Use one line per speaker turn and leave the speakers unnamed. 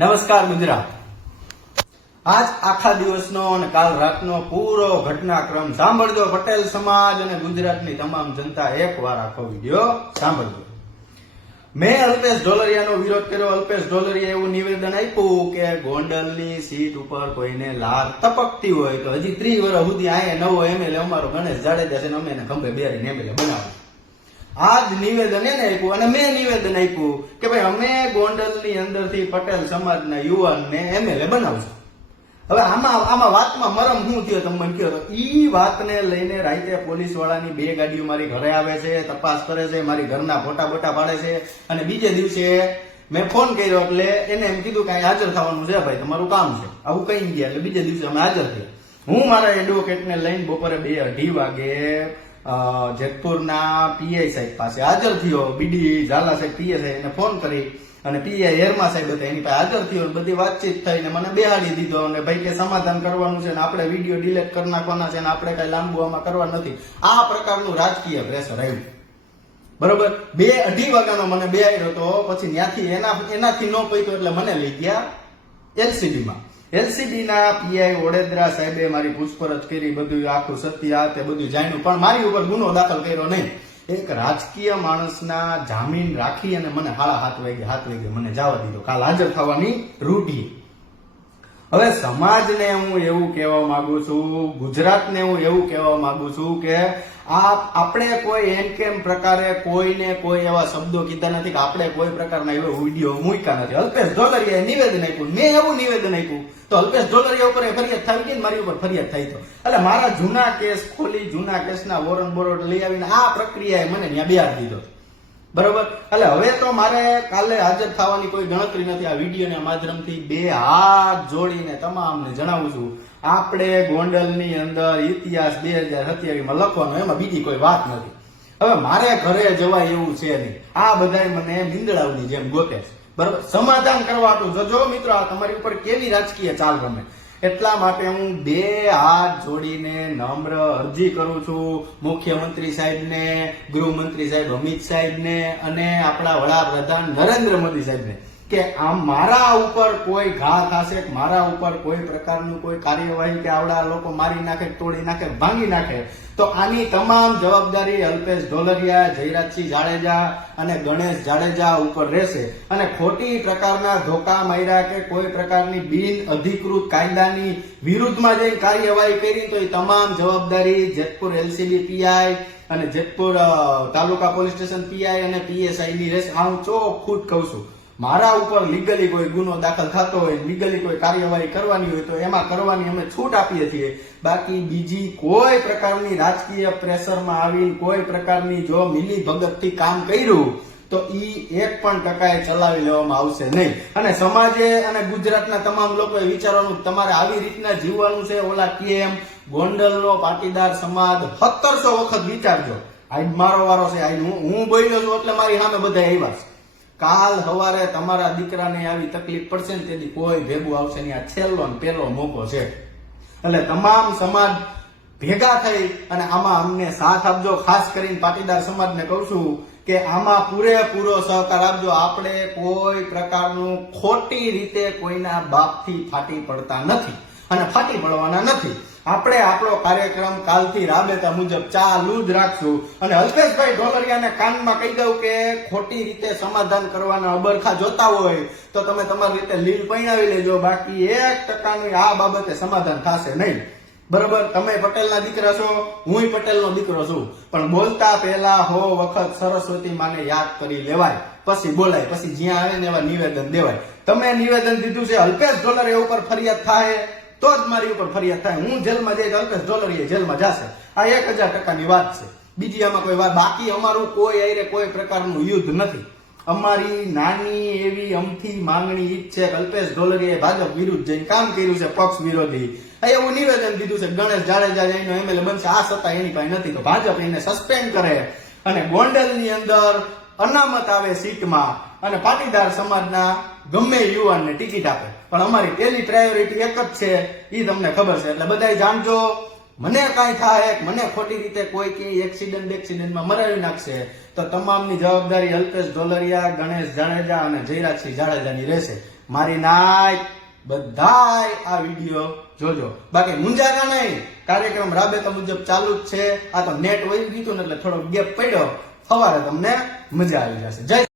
નમસ્કાર ગુજરાત આજ આખા દિવસનો અને કાલ રાતનો પૂરો ઘટનાક્રમ સાંભળજો પટેલ સમાજ અને ગુજરાતની તમામ જનતા એક એકવાર આખો વિડીયો સાંભળજો મેં અલ્પેશ ઢોલરિયાનો વિરોધ કર્યો અલ્પેશ ઢોલરિયા એવું નિવેદન આપ્યું કે ગોંડલની સીટ ઉપર કોઈને લાર તપકતી હોય તો હજી ત્રીસ વર્ષ સુધી આયે નવો એમએલએ અમારો ગણેશ જાડેજા છે અમે એને ખંભે બેરીને એમએલએ બનાવ્યો આજ નિવેદન એને આપ્યું અને મેં નિવેદન આપ્યું કે ભાઈ અમે ગોંડલ ની અંદર થી પટેલ સમાજ ના સમાજના યુવાનને એમએલએ બનાવશું હવે આમાં આમાં વાતમાં મરમ હું થયો તમને કયો તો ઈ વાતને લઈને રાતે પોલીસ વાળાની બે ગાડીઓ મારી ઘરે આવે છે તપાસ કરે છે મારી ઘરના ફોટા બોટા પાડે છે અને બીજે દિવસે મેં ફોન કર્યો એટલે એને એમ કીધું કે હાજર થવાનું છે ભાઈ તમારું કામ છે આવું કહી ગયા એટલે બીજે દિવસે અમે હાજર થયા હું મારા એડવોકેટને લઈને બપોરે બે અઢી વાગે જેતપુરના પીઆઈ સાહેબ પાસે હાજર થયો બીડી ઝાલા સાહેબ પીએ સાહેબ એને ફોન કરી અને પીઆઈ હેરમા સાહેબ હતા એની પાસે હાજર થયો બધી વાતચીત થઈ ને મને બેહાડી દીધો અને ભાઈ કે સમાધાન કરવાનું છે ને આપણે વિડીયો ડિલેટ કરી નાખવાના છે ને આપણે કઈ લાંબુ આમાં કરવા નથી આ પ્રકારનું રાજકીય પ્રેશર આવ્યું બરોબર બે અઢી વાગ્યાનો મને બે આવ્યો હતો પછી ત્યાંથી એના એનાથી ન પૈતો એટલે મને લઈ ગયા એલસીડીમાં એલસીબીના પીઆઈ વડોદરા સાહેબે મારી પૂછપરછ કરી બધું આખું સત્ય આ તે બધું જાણ્યું પણ મારી ઉપર ગુનો દાખલ કર્યો નહીં એક રાજકીય માણસના જામીન રાખી અને મને હાળા હાથ વાગે હાથ વાગે મને જવા દીધો કાલ હાજર થવાની રૂઢી હવે સમાજને હું એવું કહેવા માંગુ છું ગુજરાતને હું એવું કહેવા માંગુ છું કે આ આપણે કોઈ એમ કેમ પ્રકારે કોઈને કોઈ એવા શબ્દો કીધા નથી કે આપણે કોઈ પ્રકારના એવો વિડીયો મૂક્યા નથી અલ્પેશ ઢોલરિયાએ નિવેદન આપ્યું મેં એવું નિવેદન આપ્યું તો અલ્પેશ ઢોલરિયા ઉપર ફરિયાદ થઈ ગઈ મારી ઉપર ફરિયાદ થઈ તો એટલે મારા જૂના કેસ ખોલી જૂના કેસના વોરન બોરોટ લઈ આવીને આ પ્રક્રિયાએ મને ત્યાં બિહાર દીધો બરોબર એટલે હવે તો મારે કાલે હાજર થવાની કોઈ ગણતરી નથી આ વિડીયોના માધ્યમથી બે હાથ જોડીને તમામને જણાવું છું આપણે ગોંડલની અંદર ઇતિહાસ બે હજાર સત્યાવીસમાં લખવાનો એમાં બીજી કોઈ વાત નથી હવે મારે ઘરે જવાય એવું છે નહીં આ બધાય મને નિંદડાવની જેમ ગોતે છે બરોબર સમાધાન કરવા તો જજો મિત્રો આ તમારી ઉપર કેવી રાજકીય ચાલ રમે એટલા માટે હું બે હાથ જોડીને નમ્ર અરજી કરું છું મુખ્યમંત્રી સાહેબને ગૃહમંત્રી સાહેબ અમિત સાહેબને અને આપણા વડાપ્રધાન નરેન્દ્ર મોદી સાહેબને કે આમ મારા ઉપર કોઈ ઘા ખાશે મારા ઉપર કોઈ પ્રકારનું કોઈ કાર્યવાહી કે આવડા લોકો મારી નાખે તોડી નાખે ભાંગી નાખે તો આની તમામ જવાબદારી અલ્પેશ ઢોલરિયા જયરાજસિંહ જાડેજા અને ગણેશ જાડેજા ઉપર રહેશે અને ખોટી પ્રકારના ધોકા માર્યા કે કોઈ પ્રકારની બિન અધિકૃત કાયદાની વિરુદ્ધમાં જઈને કાર્યવાહી કરી તો એ તમામ જવાબદારી જેતપુર એલસીબી પીઆઈ અને Jetpur taluka police station PI અને પીએસઆઈ ની રહેશે આ હું ચોખ્ખું જ કહું છું મારા ઉપર લીગલી કોઈ ગુનો દાખલ થતો હોય લીગલી કોઈ કાર્યવાહી કરવાની હોય તો એમાં કરવાની અમે છૂટ આપીએ છીએ બાકી બીજી કોઈ પ્રકારની રાજકીય પ્રેશરમાં આવી કોઈ પ્રકારની જો મિલી ભગતથી કામ કર્યું તો ઈ એક પણ ટકાએ ચલાવી લેવામાં આવશે નહીં અને સમાજે અને ગુજરાતના તમામ લોકોએ વિચારવાનું તમારે આવી રીતના જીવવાનું છે ઓલા કેમ ગોંડલનો પાટીદાર સમાજ સત્તરસો વખત વિચારજો આજ મારો વારો છે આજ હું હું બોલ્યો છું એટલે મારી સામે બધા આવ્યા છે કાલ સવારે તમારા દીકરાને આવી તકલીફ પડશે ને તેથી કોઈ ભેગું આવશે નહીં આ છેલ્લો ને પહેલો મોકો છે એટલે તમામ સમાજ ભેગા થઈ અને આમાં અમને સાથ આપજો ખાસ કરીને પાટીદાર સમાજને કહું છું કે આમાં પૂરેપૂરો સહકાર આપજો આપણે કોઈ પ્રકારનું ખોટી રીતે કોઈના બાપથી ફાટી પડતા નથી અને ફાટી પડવાના નથી આપણે આપણો કાર્યક્રમ કાલથી રાબેતા મુજબ ચાલુ જ રાખશું અને અલ્પેશભાઈ ઢોલરિયાને કાનમાં કહી દઉં કે ખોટી રીતે સમાધાન કરવાના અબરખા જોતા હોય તો તમે તમારી રીતે લીલ પહેણાવી લેજો બાકી એક ટકાનું આ બાબતે સમાધાન થશે નહીં બરોબર તમે પટેલના દીકરા છો હું પટેલનો દીકરો છું પણ બોલતા પહેલા હો વખત સરસ્વતી માને યાદ કરી લેવાય પછી બોલાય પછી જ્યાં આવે ને એવા નિવેદન દેવાય તમે નિવેદન દીધું છે અલ્પેશ ડોલર એ ઉપર ફરિયાદ થાય તો જ મારી ઉપર ફરિયાદ થાય હું જેલમાં જઈ અલ્પેશ ડોલરીએ જેલમાં જશે આ એક ટકાની વાત છે બીજી આમાં કોઈ વાત બાકી અમારું કોઈ આયરે કોઈ પ્રકારનું યુદ્ધ નથી અમારી નાની એવી અમથી માંગણી ઈ છે કલ્પેશ ઢોલરીએ ભાજપ વિરુદ્ધ જઈને કામ કર્યું છે પક્ષ વિરોધી એવું નિવેદન દીધું છે ગણેશ જાડેજા એનો એમએલએ બનશે આ સત્તા એની પાસે નથી તો ભાજપ એને સસ્પેન્ડ કરે અને ની અંદર અનામત આવે સીટમાં અને પાટીદાર સમાજના ગમે યુવાનને ટિકિટ આપે પણ અમારી પહેલી પ્રાયોરિટી એક જ છે એ તમને ખબર છે એટલે બધા જાણજો મને કાંઈ થાય મને ખોટી રીતે કોઈ કઈ એક્સિડન્ટ એક્સિડન્ટમાં મરાવી નાખશે તો તમામની જવાબદારી અલ્પેશ ઢોલરિયા ગણેશ જાડેજા અને જયરાજસિંહ જાડેજાની રહેશે મારી નાય બધાય આ વિડીયો જોજો બાકી મુંજાના નહીં કાર્યક્રમ રાબેતા મુજબ ચાલુ જ છે આ તો નેટ વહી ગયું ને એટલે થોડો ગેપ પડ્યો સવારે તમને મજા આવી જશે જય